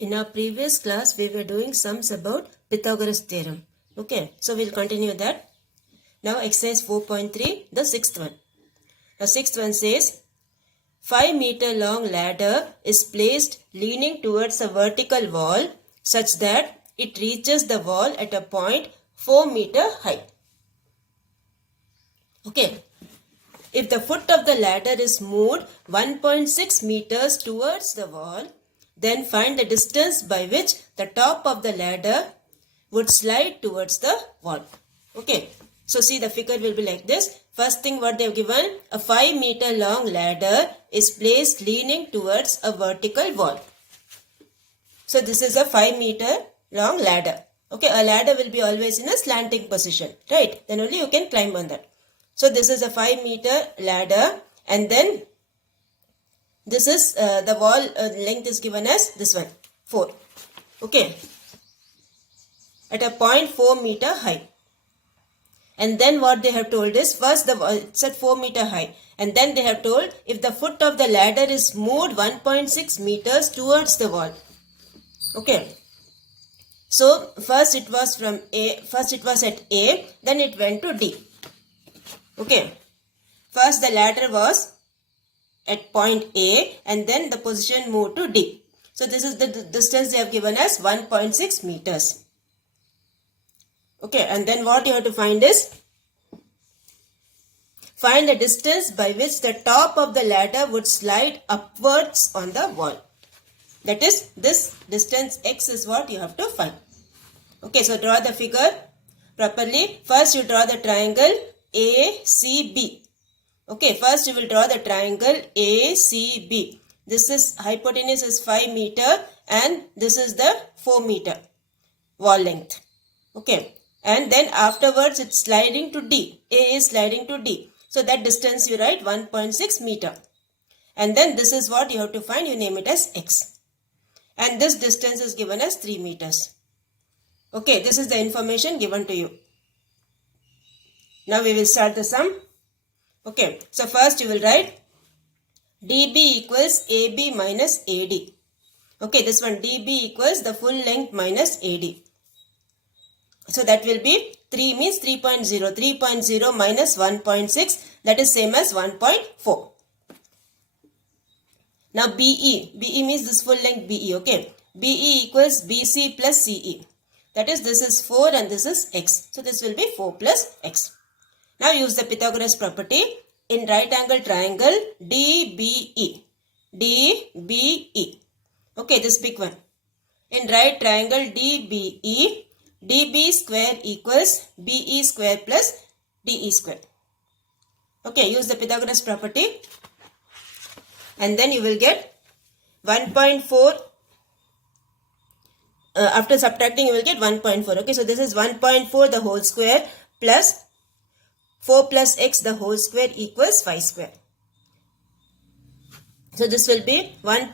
In our previous class, we were doing sums about Pythagoras theorem. Okay, so we'll continue that. Now exercise 4.3, the sixth one. The sixth one says, 5-meter long ladder is placed leaning towards a vertical wall such that it reaches the wall at a point 4-meter high. Okay, if the foot of the ladder is moved 1.6 meters towards the wall, then find the distance by which the top of the ladder would slide towards the wall. Okay, so see the figure will be like this. First thing what they have given, a 5-meter long ladder is placed leaning towards a vertical wall. So this is a 5-meter long ladder. Okay, a ladder will be always in a slanting position, right? Then only you can climb on that. So this is a 5-meter ladder, and then this is the wall length is given as this one, 4. Okay, at a point 4 meter high. And then what they have told is, first it's at 4 meter high, and then they have told if the foot of the ladder is moved 1.6 meters towards the wall. Okay, so first it was from A, first it was at A, then it went to D. Okay, first the ladder was at point A, and then the position moved to D. So this is the distance they have given as 1.6 meters. Okay, and then what you have to find is, find the distance by which the top of the ladder would slide upwards on the wall. That is, this distance x is what you have to find. Okay, so draw the figure properly. First you draw the triangle ACB. Okay, first you will draw the triangle ACB. This is hypotenuse is 5 meter and this is the 4 meter wall length. Okay, and then afterwards it's sliding to D. A is sliding to D. So that distance you write 1.6 meter. And then this is what you have to find. You name it as x. And this distance is given as 3 meters. Okay, this is the information given to you. Now we will start the sum. Okay, so first you will write dB equals AB minus AD. Okay, this one dB equals the full length minus AD. So that will be 3 means 3.0. 3.0 minus 1.6, that is same as 1.4. Now BE. BE means this full length BE. Okay, BE equals BC plus CE. That is, this is 4 and this is x. So this will be 4 plus x. Now use the Pythagoras property. In right angle triangle DBE. DBE. Okay, this big one. In right triangle DBE, DB square equals BE square plus DE square. Okay, use the Pythagoras property. And then you will get 1.4. After subtracting, you will get 1.4. Okay, so this is 1.4 the whole square plus 4 plus x the whole square equals 5 square. So this will be 4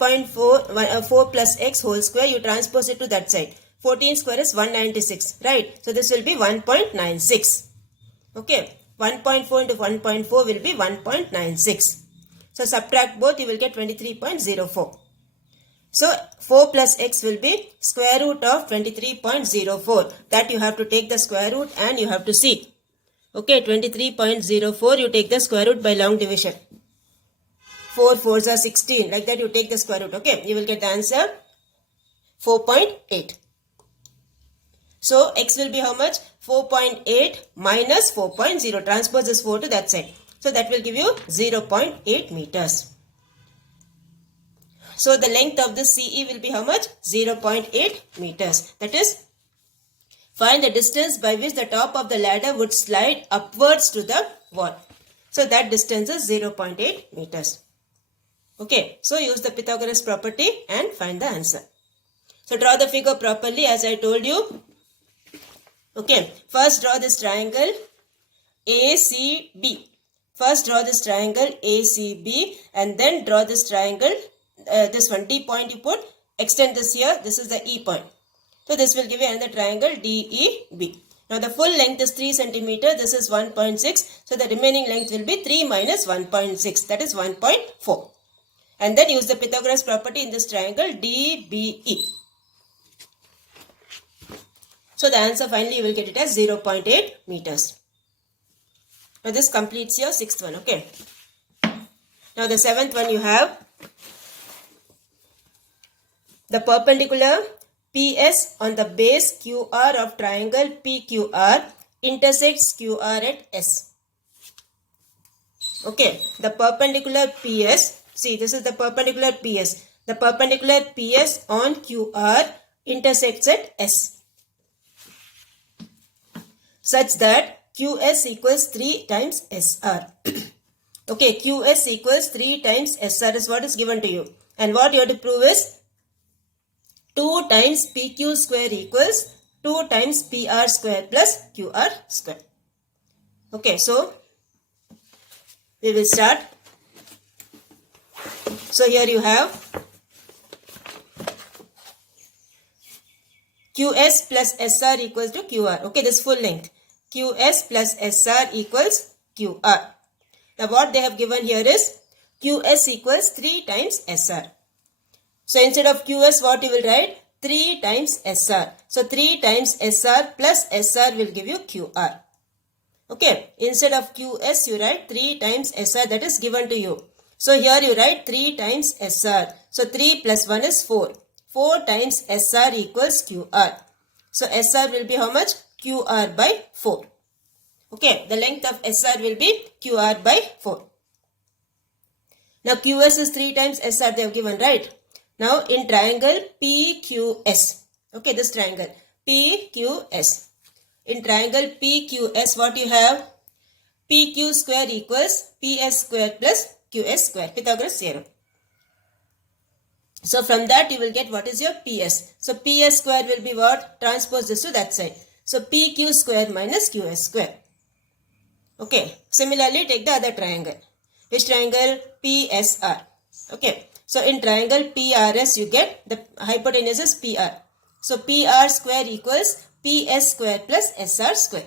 plus x whole square. You transpose it to that side. 14 square is 196. Right. So this will be 1.96. Okay. 1.4 into 1.4 will be 1.96. So subtract both, you will get 23.04. So 4 plus x will be square root of 23.04. That you have to take the square root and you have to see. Okay, 23.04, you take the square root by long division. 4 4s are 16. Like that you take the square root. Okay, you will get the answer 4.8. So x will be how much? 4.8 minus 4.0. Transpose this 4 to that side. So that will give you 0.8 meters. So the length of this CE will be how much? 0.8 meters. That is, find the distance by which the top of the ladder would slide upwards to the wall. So that distance is 0.8 meters. Okay, so use the Pythagoras property and find the answer. So draw the figure properly as I told you. Okay, first draw this triangle ACB. First draw this triangle ACB and then draw this triangle, this one D point you put, extend this here, this is the E point. So this will give you another triangle DEB. Now the full length is 3 cm. This is 1.6. So the remaining length will be 3 minus 1.6. That is 1.4. And then use the Pythagoras property in this triangle DBE. So the answer finally you will get it as 0.8 meters. Now this completes your sixth one. Okay. Now the seventh one you have the perpendicular PS on the base QR of triangle PQR intersects QR at S. Okay, the perpendicular PS, see this is the perpendicular PS. The perpendicular PS on QR intersects at S such that QS equals 3 times SR. Okay, QS equals 3 times SR is what is given to you. And what you have to prove is 2 times PQ square equals 2 times PR square plus QR square. Okay, so we will start. So here you have QS plus SR equals to QR. Okay, this full length. QS plus SR equals QR. Now what they have given here is QS equals 3 times SR. So instead of QS what you will write? 3 times SR. So 3 times SR plus SR will give you QR. Okay, instead of QS you write 3 times SR, that is given to you. So here you write 3 times SR. So 3 plus 1 is 4. 4 times SR equals QR. So SR will be how much? QR by 4. Okay, the length of SR will be QR by 4. Now QS is 3 times SR they have given, right? Now in triangle PQS. Okay, this triangle PQS. In triangle PQS what you have? PQ square equals PS square plus QS square. Pythagoras theorem. So from that you will get what is your PS. So PS square will be what? Transpose this to that side. So PQ square minus QS square. Okay. Similarly take the other triangle. Which triangle? PSR. Okay. So in triangle PRS you get the hypotenuse is PR. So PR square equals PS square plus SR square.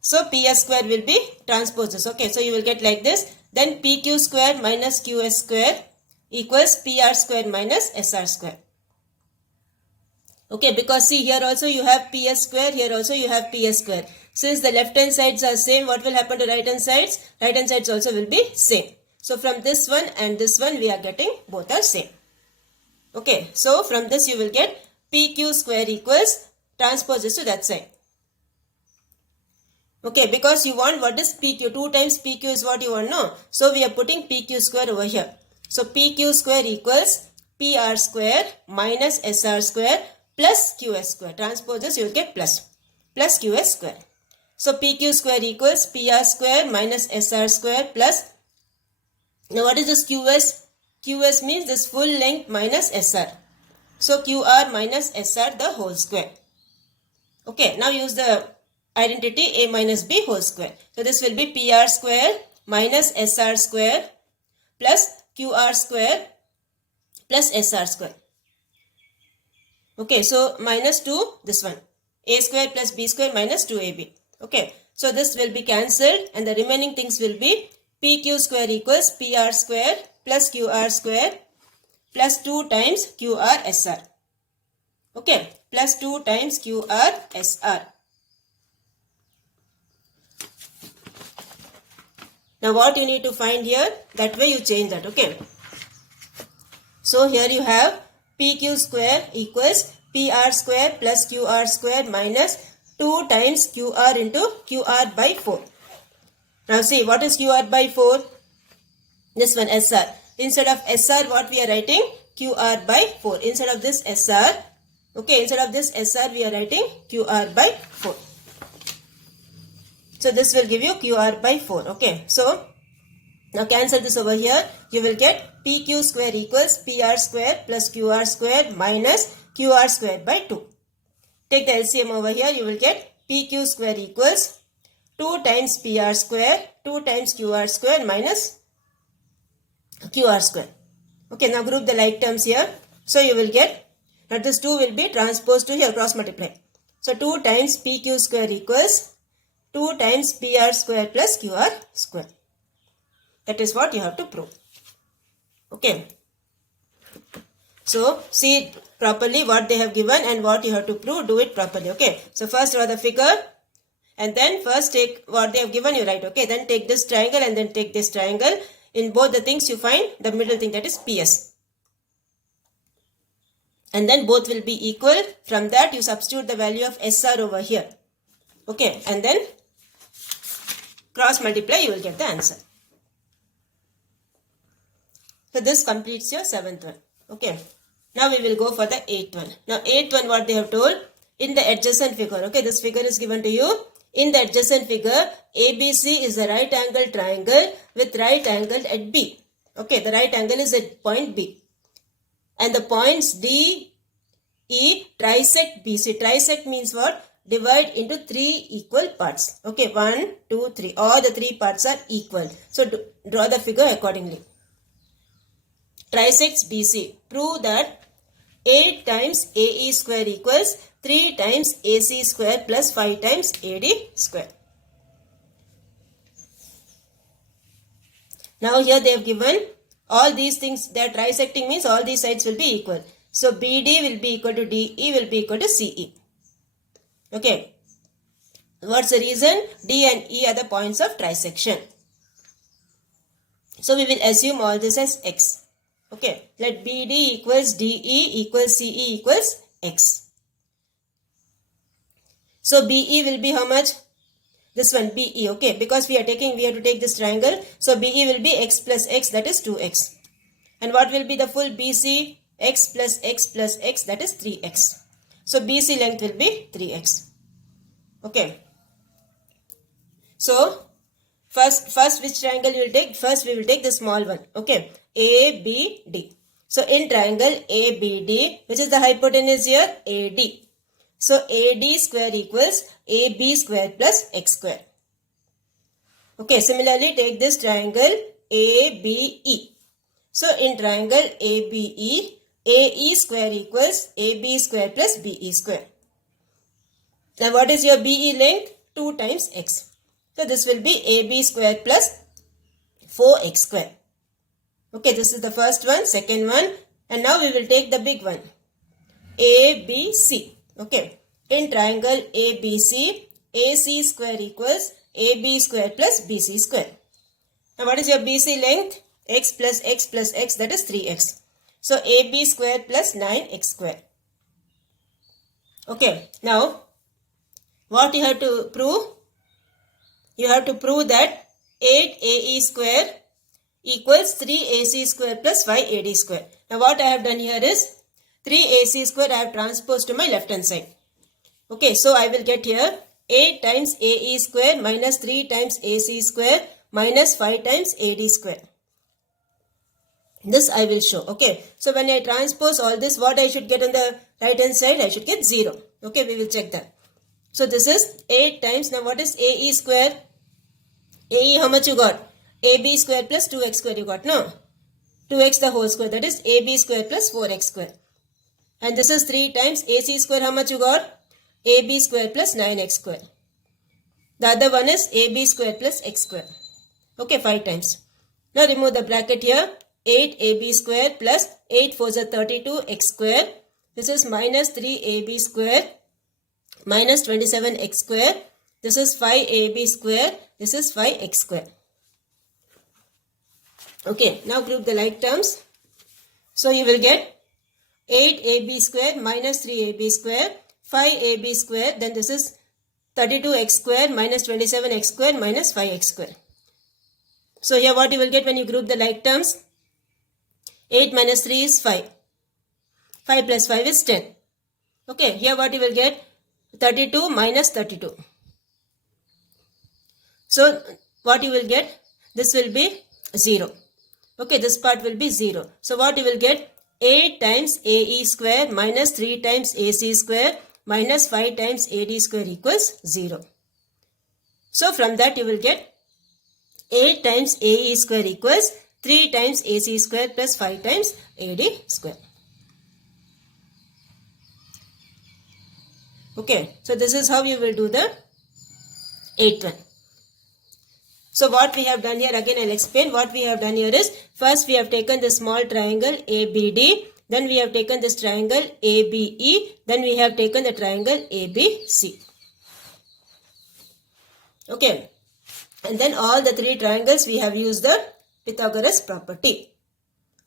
So PS square will be transposes. Okay, so you will get like this. Then PQ square minus QS square equals PR square minus SR square. Okay, because see here also you have PS square, here also you have PS square. Since the left hand sides are same, what will happen to right hand sides? Right hand sides also will be same. So from this one and this one we are getting both are same. Okay, so from this you will get PQ square equals transposes to that side. Okay, because you want what is PQ? 2 times PQ is what you want, no? So we are putting PQ square over here. So PQ square equals PR square minus SR square plus QS square. Transposes you will get plus QS square. So PQ square equals PR square minus SR square plus. Now what is this QS? QS means this full length minus SR. So QR minus SR the whole square. Okay, now use the identity A minus B whole square. So this will be PR square minus SR square plus QR square plus SR square. Okay, so minus 2 this one. A square plus B square minus 2AB. Okay, so this will be cancelled and the remaining things will be PQ square equals PR square plus QR square plus 2 times QR SR. Okay, plus 2 times QR SR. Now what you need to find here, that way you change that, okay. So here you have PQ square equals PR square plus QR square minus 2 times QR into QR by 4. Now see, what is QR by 4? This one SR. Instead of SR, what we are writing? QR by 4. Instead of this SR, okay, instead of this SR, we are writing QR by 4. So this will give you QR by 4. Okay. So now cancel this over here. You will get PQ square equals PR square plus QR square minus QR square by 2. Take the LCM over here. You will get PQ square equals 2 times PR square, 2 times QR square minus QR square. Okay. Now group the like terms here. So you will get, now this 2 will be transposed to here, cross multiply. So 2 times PQ square equals 2 times PR square plus QR square. That is what you have to prove. Okay. So see properly what they have given and what you have to prove. Do it properly. Okay. So first draw the figure. And then first take what they have given you, right? Okay. Then take this triangle and then take this triangle. In both the things you find the middle thing, that is PS. And then both will be equal. From that you substitute the value of SR over here. Okay. And then cross multiply, you will get the answer. So this completes your 7th one. Okay. Now we will go for the 8th one. Now 8th one, what they have told, in the adjacent figure. Okay. This figure is given to you. In the adjacent figure, ABC is a right angle triangle with right angle at B. Okay, the right angle is at point B. And the points D, E trisect BC. Trisect means what? Divide into 3 equal parts. Okay, 1, 2, 3. All the 3 parts are equal. So draw the figure accordingly. Trisects BC. Prove that 8 times AE square equals 3 times AC square plus 5 times AD square. Now here they have given all these things. They are trisecting means all these sides will be equal. So BD will be equal to DE will be equal to CE. Okay. What's the reason? D and E are the points of trisection. So we will assume all this as X. Okay. Let BD equals DE equals CE equals X. So BE will be how much? This one BE, okay, because we have to take this triangle. So BE will be X plus X, that is 2X. And what will be the full BC? X plus X plus X, that is 3X. So BC length will be 3X. Okay. So first which triangle you will take? First we will take the small one. Okay. ABD. So in triangle ABD, which is the hypotenuse here? AD. So AD square equals AB square plus X square. Okay, similarly take this triangle ABE. So in triangle ABE, AE square equals AB square plus BE square. Now what is your BE length? 2 times X. So this will be AB square plus 4X square. Okay, this is the first one, second one. And now we will take the big one. ABC. Okay, in triangle ABC, AC square equals AB square plus BC square. Now what is your BC length? X plus X plus X, that is 3X. So AB square plus 9X square. Okay, now what you have to prove? You have to prove that 8AE square equals 3AC square plus 5AD square. Now what I have done here is 3AC square I have transposed to my left hand side. Okay, so I will get here 8 times AE square minus 3 times AC square minus 5 times AD square. This I will show. Okay, so when I transpose all this, what I should get on the right hand side? I should get 0. Okay, we will check that. So this is 8 times, now what is AE square? AE, how much you got? AB square plus 2X square you got, no? 2X the whole square, that is AB square plus 4X square. And this is 3 times AC square, how much you got? AB square plus 9X square. The other one is AB square plus X square. Okay, 5 times. Now remove the bracket here. 8AB square plus 8 4s are 32X square. This is minus 3AB square minus 27X square. This is 5AB square. This is 5X square. Okay, now group the like terms. So you will get 8AB square minus 3AB square, 5AB square, then this is 32X square minus 27X square minus 5X square. So here what you will get when you group the like terms? 8 minus 3 is 5. 5 plus 5 is 10. Okay, here what you will get? 32 minus 32. So what you will get? This will be 0. Okay, this part will be 0. So what you will get? 8 times AE square minus 3 times AC square minus 5 times AD square equals 0. So from that you will get 8 times AE square equals 3 times AC square plus 5 times AD square. Okay, so this is how you will do the 8th one. So what we have done here, again I'll explain. What we have done here is, first we have taken the small triangle ABD. Then we have taken this triangle ABE. Then we have taken the triangle ABC. Okay. And then all the three triangles we have used the Pythagoras property.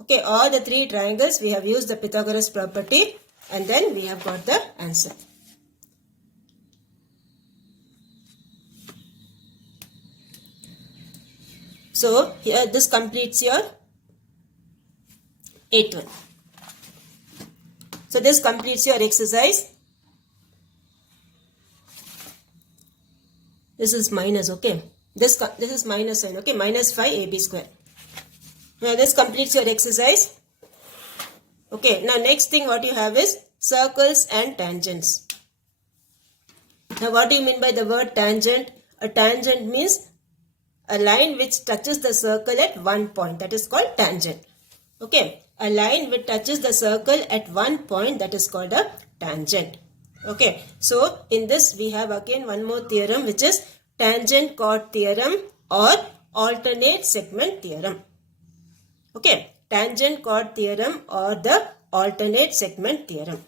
Okay, all the three triangles we have used the Pythagoras property, and then we have got the answer. So here this completes your 8th one. So this completes your exercise. This is minus, okay. This is minus sign, okay. Minus 5 AB square. Now this completes your exercise. Okay, now next thing what you have is circles and tangents. Now what do you mean by the word tangent? A tangent means a line which touches the circle at one point. That is called tangent. Okay, a line which touches the circle at one point, that is called a tangent. Okay, so in this we have again one more theorem, which is tangent chord theorem or alternate segment theorem. Okay, tangent chord theorem or the alternate segment theorem.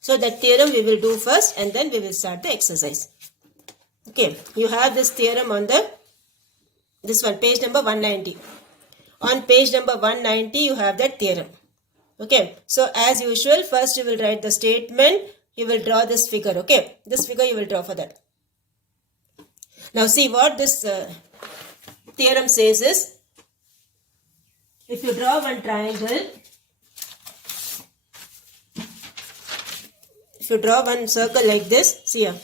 So that theorem we will do first, and then we will start the exercise. Okay, you have this theorem on this one, page number 190. On page number 190 you have that theorem. Okay, so as usual, first you will write the statement, you will draw this figure. Okay, this figure you will draw for that. Now see what this theorem says is, if you draw one triangle, if you draw one circle like this, see here,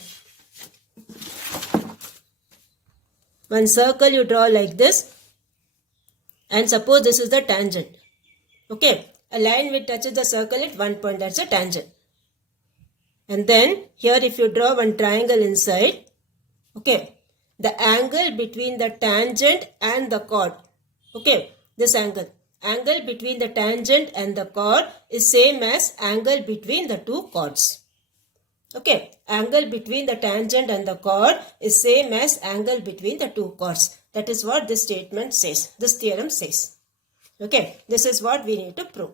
one circle you draw like this, and suppose this is the tangent. Okay, a line which touches the circle at one point, that's a tangent. And then here if you draw one triangle inside, okay, the angle between the tangent and the chord, okay, this angle between the tangent and the chord is same as angle between the two chords. Okay, angle between the tangent and the chord is same as angle between the two chords. That is what this statement says, this theorem says. Okay, this is what we need to prove.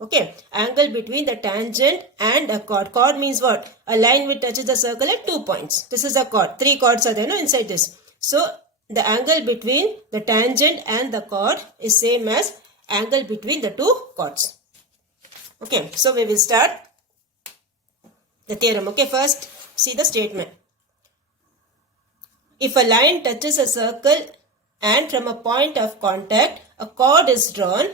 Okay, angle between the tangent and a chord. Chord means what? A line which touches the circle at 2 points. This is a chord. 3 chords are there inside this. So the angle between the tangent and the chord is same as angle between the two chords. Okay, so we will start the theorem. Okay, first see the statement. If a line touches a circle and from a point of contact a chord is drawn,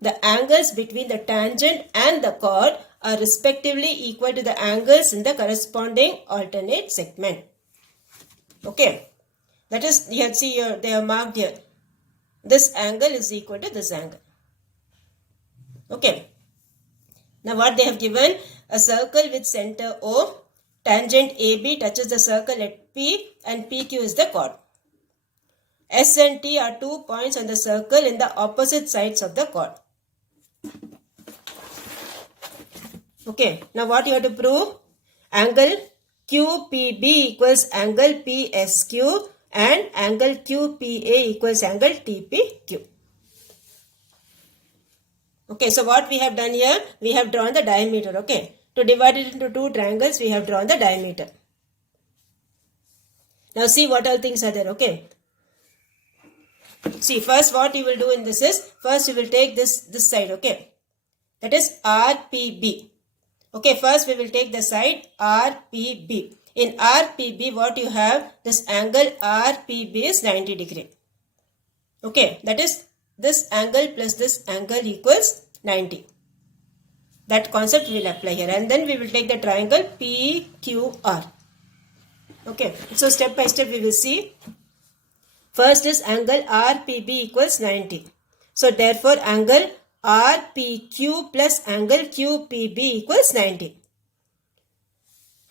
the angles between the tangent and the chord are respectively equal to the angles in the corresponding alternate segment. Okay, that is, you see here, they are marked here. This angle is equal to this angle. Okay, now what they have given, a circle with center O, tangent AB touches the circle at P, and PQ is the chord. S and T are 2 points on the circle in the opposite sides of the chord. Okay, now what you have to prove? Angle QPB equals angle PSQ and angle QPA equals angle TPQ. Okay, so what we have done here, we have drawn the diameter. Okay, to divide it into two triangles, we have drawn the diameter. Now see what all things are there. Okay, see, first what you will do in this is, first you will take this side. Okay, that is RPB. Okay, first we will take the side RPB. In RPB, what you have, this angle RPB is 90 degree. Okay, that is this angle plus this angle equals 90. That concept we will apply here, and then we will take the triangle PQR. Okay, so step by step we will see. First is angle RPB equals 90. So therefore angle RPQ plus angle QPB equals 90.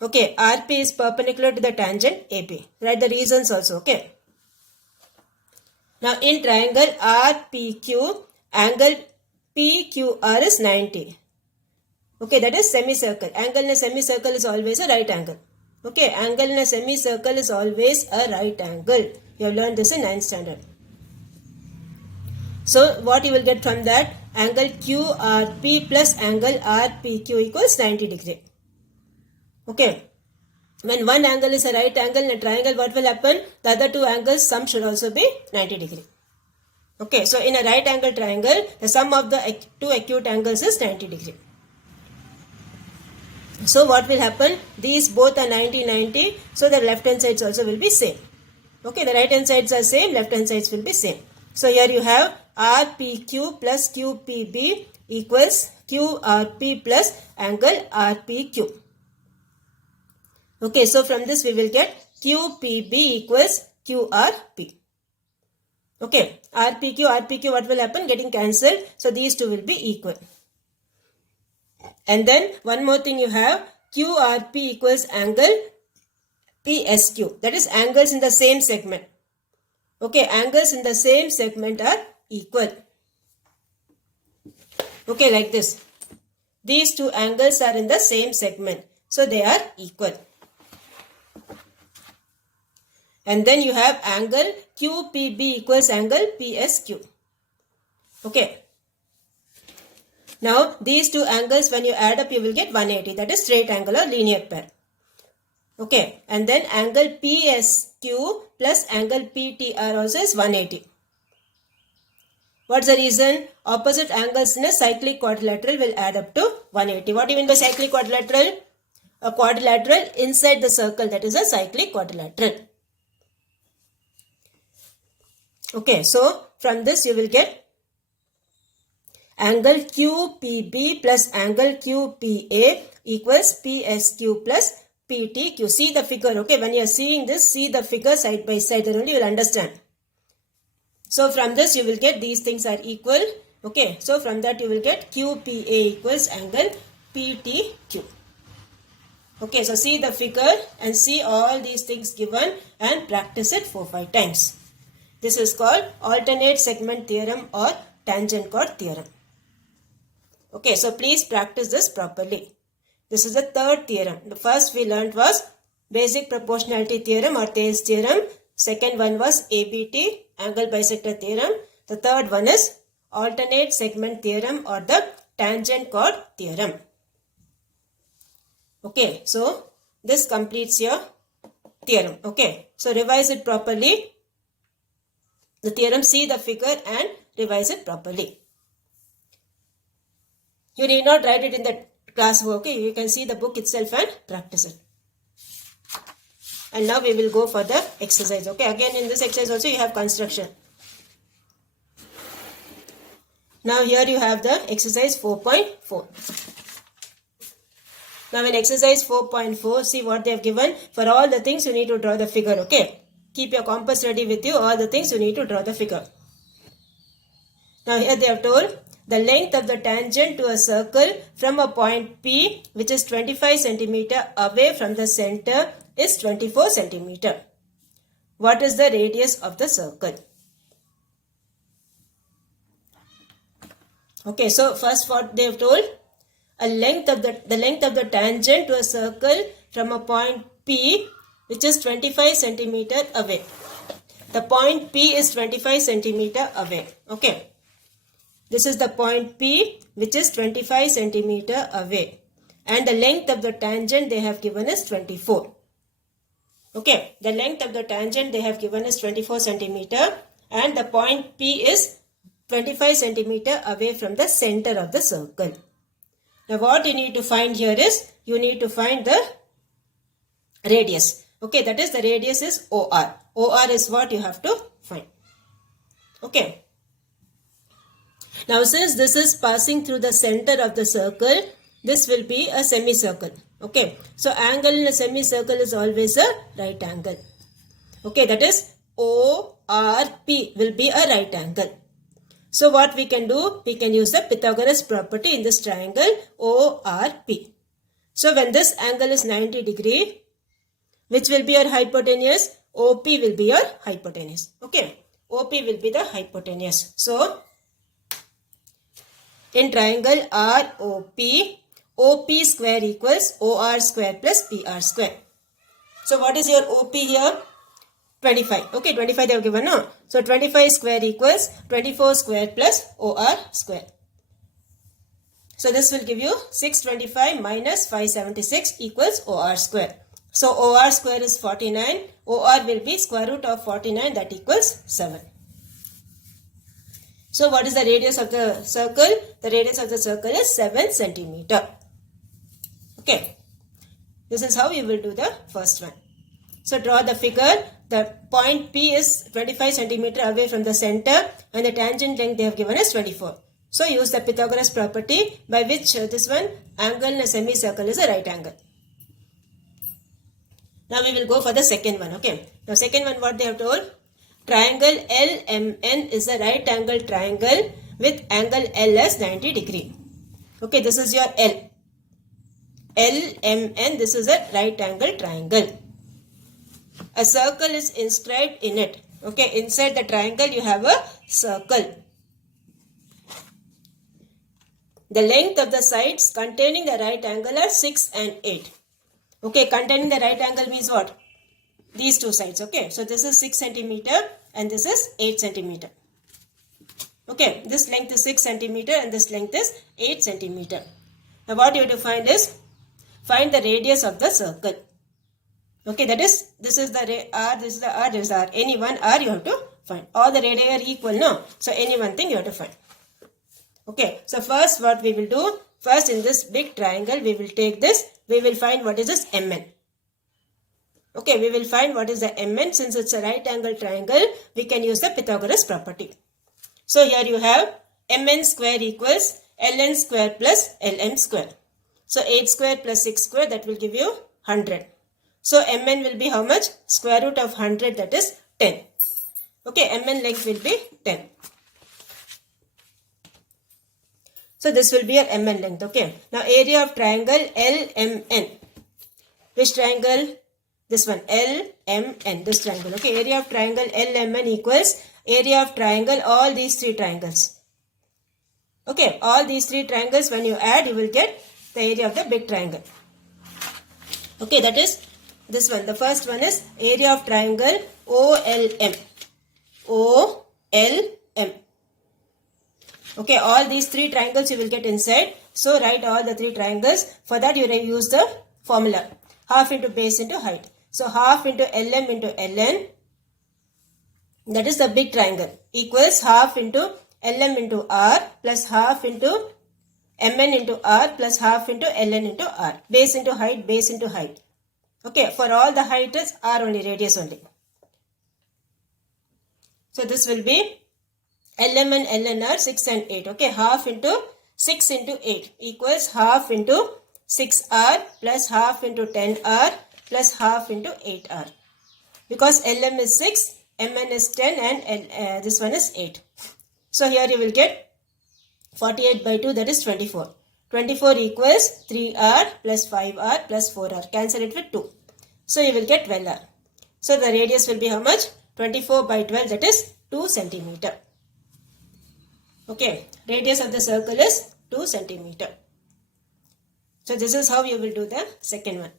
Okay, RP is perpendicular to the tangent AB. Write the reasons also. Okay. Now in triangle RPQ, angle PQR is 90. Okay, that is semicircle. Angle in a semicircle is always a right angle. Okay, angle in a semicircle is always a right angle. You have learned this in 9th standard. So what you will get from that? angle QRP plus angle RPQ equals 90 degree. Okay. When one angle is a right angle in a triangle, what will happen? The other two angles sum should also be 90 degree. Okay, so in a right angle triangle, the sum of the two acute angles is 90 degree. So what will happen? These both are 90, 90. So the left hand sides also will be same. Okay, the right hand sides are same, left hand sides will be same. So here you have RPQ plus QPB equals QRP plus angle RPQ. Okay, so from this we will get QPB equals QRP. Okay, RPQ, what will happen? Getting cancelled. So these two will be equal. And then one more thing you have, QRP equals angle PSQ. That is angles in the same segment. Okay, angles in the same segment are equal. Okay, like this. These two angles are in the same segment. So they are equal. And then you have angle QPB equals angle PSQ. Okay. Now these two angles, when you add up, you will get 180. That is straight angle or linear pair. Okay. And then angle PSQ plus angle PTR also is 180. What's the reason? Opposite angles in a cyclic quadrilateral will add up to 180. What do you mean by cyclic quadrilateral? A quadrilateral inside the circle, that is a cyclic quadrilateral. Okay, so from this you will get angle QPB plus angle QPA equals PSQ plus PTQ. See the figure, okay? When you are seeing this, see the figure side by side, then only you will understand. So from this you will get these things are equal. Okay, so from that you will get QPA equals angle PTQ. Okay, so see the figure and see all these things given and practice it 4-5 times. This is called alternate segment theorem or tangent chord theorem. Okay, so please practice this properly. This is the third theorem. The first we learnt was basic proportionality theorem or Thales theorem. Second one was ABT, angle bisector theorem. The third one is alternate segment theorem or the tangent chord theorem. Okay, so this completes your theorem. Okay, so revise it properly. The theorem, see the figure and revise it properly. You need not write it in the classwork. Okay, you can see the book itself and practice it. And now we will go for the exercise. Okay, again in this exercise also you have construction. Now here you have the exercise 4.4. Now in exercise 4.4, see what they have given. For all the things you need to draw the figure. Okay. Keep your compass ready with you. All the things you need to draw the figure. Now here they have told the length of the tangent to a circle from a point P, which is 25 centimeter away from the center, is 24 centimeter. What is the radius of the circle? Okay, so first what they have told, the length of the tangent to a circle from a point P, which is 25 centimeter away. The point P is 25 centimeter away. Okay. This is the point P, which is 25 centimeter away. And the length of the tangent they have given is 24. Okay. The length of the tangent they have given is 24 centimeter. And the point P is 25 centimeter away from the center of the circle. Now what you need to find here is, you need to find the radius. Okay, that is the radius is OR. OR is what you have to find. Okay. Now since this is passing through the center of the circle, this will be a semicircle. Okay. So angle in a semicircle is always a right angle. Okay, that is ORP will be a right angle. So what we can do? We can use the Pythagoras property in this triangle ORP. So when this angle is 90 degree, which will be your hypotenuse? OP will be your hypotenuse. Okay. OP will be the hypotenuse. So, in triangle ROP, OP square equals OR square plus PR square. So, what is your OP here? 25. Okay, 25 they have given, no? So, 25 square equals 24 square plus OR square. So this will give you 625 minus 576 equals OR square. So OR square is 49. OR will be square root of 49, that equals 7. So what is the radius of the circle? The radius of the circle is 7 centimeter. Okay. This is how you will do the first one. So draw the figure. The point P is 25 centimeter away from the center and the tangent length they have given is 24. So use the Pythagoras property by which this one angle in a semicircle is a right angle. Now we will go for the second one. Okay. Now second one, what they have told? Triangle LMN is a right angle triangle with angle L as 90 degree. Okay, this is your L. LMN, this is a right angle triangle. A circle is inscribed in it. Okay, inside the triangle you have a circle. The length of the sides containing the right angle are 6 and 8. Okay, containing the right angle means what? These two sides. Okay, so this is 6 centimeter and this is 8 centimeter. Okay, this length is 6 centimeter and this length is 8 centimeter. Now what you have to find is, find the radius of the circle. Okay, that is, this is the R, this is the R, this is R. Any one R you have to find. All the radii are equal, no? So any one thing you have to find. Okay, so first what we will do, first in this big triangle we will take this, we will find what is this MN. Okay, we will find what is the MN. Since it's a right angle triangle, we can use the Pythagoras property. So here you have MN square equals LN square plus LM square. So 8 square plus 6 square, that will give you 100. So Mn will be how much? Square root of 100, that is 10. Okay, Mn length will be 10. So this will be your Mn length. Okay. Now area of triangle LMN. Which triangle? This one, LMN, this triangle. Okay, area of triangle LMN equals area of triangle, all these three triangles. Okay, all these three triangles, when you add, you will get the area of the big triangle. Okay, that is this one. The first one is area of triangle OLM. OLM. Okay, all these three triangles you will get inside. So write all the three triangles. For that you will use the formula. Half into base into height. So half into LM into LN. That is the big triangle. Equals half into LM into R plus half into Mn into R plus half into Ln into R. Base into height, base into height. Okay, for all the height is R only, radius only. So this will be Lm and Ln are 6 and 8. Okay, half into 6 into 8 equals half into 6R plus half into 10R plus half into 8R. Because Lm is 6, Mn is 10 and this one is 8. So here you will get 48 by 2, that is 24. 24 equals 3R plus 5R plus 4R. Cancel it with 2. So you will get 12R. So the radius will be how much? 24 by 12, that is 2 centimeter. Okay, radius of the circle is 2 centimeter. So this is how you will do the second one.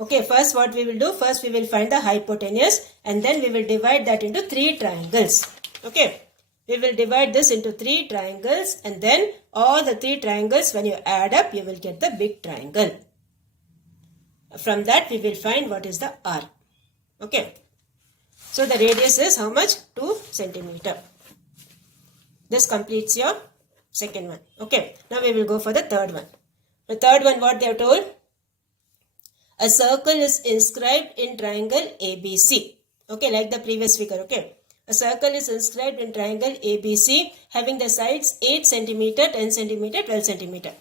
Okay, first what we will do? First we will find the hypotenuse and then we will divide that into 3 triangles. Okay. We will divide this into 3 triangles and then all the 3 triangles, when you add up, you will get the big triangle. From that, we will find what is the R. Okay. So the radius is how much? 2 centimeter. This completes your second one. Okay. Now we will go for the third one. The third one, what they have told? A circle is inscribed in triangle ABC. Okay, like the previous figure. Okay. A circle is inscribed in triangle ABC having the sides 8 cm, 10 cm, 12 cm.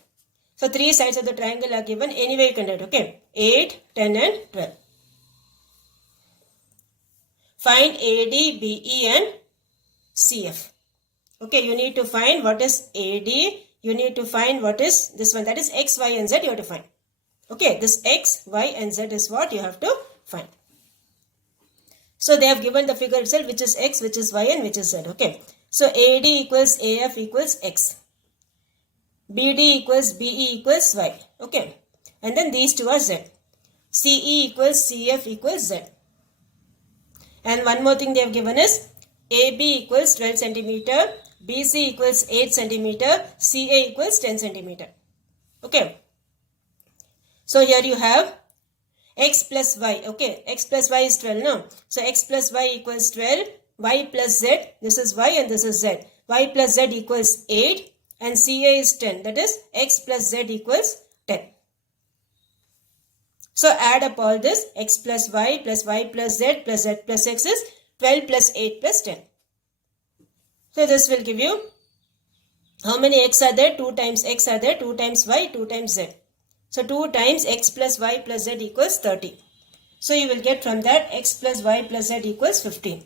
So 3 sides of the triangle are given. Anyway you can write. Okay. 8, 10 and 12. Find AD, BE and CF. Okay. You need to find what is AD. You need to find what is this one. That is X, Y and Z you have to find. Okay. This X, Y and Z is what you have to find. So they have given the figure itself, which is X, which is Y and which is Z. Okay. So AD equals AF equals X. BD equals BE equals Y. Okay. And then these two are Z. CE equals CF equals Z. And one more thing they have given is AB equals 12 centimeter. BC equals 8 centimeter, CA equals 10 centimeter. Okay. So here you have x plus y. Okay, x plus y is 12 now. So x plus y equals 12, y plus z, this is y and this is z. Y plus z equals 8 and CA is 10. That is x plus z equals 10. So add up all this, x plus y plus z plus x is 12 plus 8 plus 10. So this will give you, how many x are there? 2 times x are there, 2 times y, 2 times z. So 2 times x plus y plus z equals 30. So you will get from that x plus y plus z equals 15.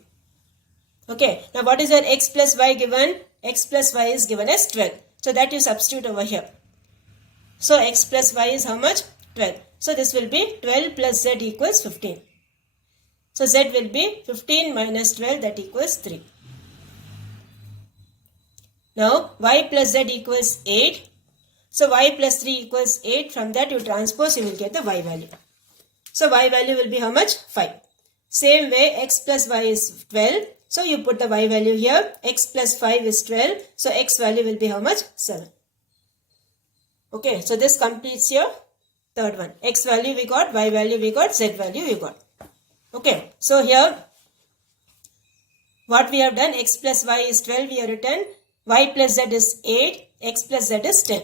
Okay. Now what is your x plus y given? X plus y is given as 12. So that you substitute over here. So x plus y is how much? 12. So this will be 12 plus z equals 15. So z will be 15 minus 12, that equals 3. Now y plus z equals 8. So y plus 3 equals 8. From that you transpose, you will get the y value. So y value will be how much? 5. Same way x plus y is 12. So you put the y value here. X plus 5 is 12. So x value will be how much? 7. Okay, so this completes your third one. X value we got, y value we got, z value we got. Okay, so here what we have done, x plus y is 12 we have written, y plus z is 8, x plus z is 10.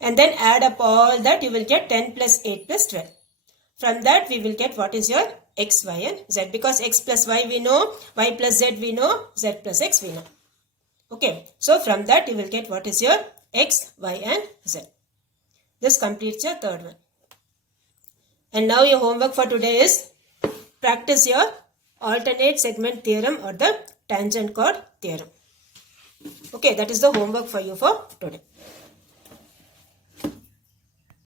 And then add up all that, you will get 10 plus 8 plus 12. From that we will get what is your x, y and z, because x plus y we know, y plus z we know, z plus x we know. Okay, so from that you will get what is your x, y and z. This completes your third one. And now your homework for today is practice your alternate segment theorem or the tangent chord theorem. Okay, that is the homework for you for today.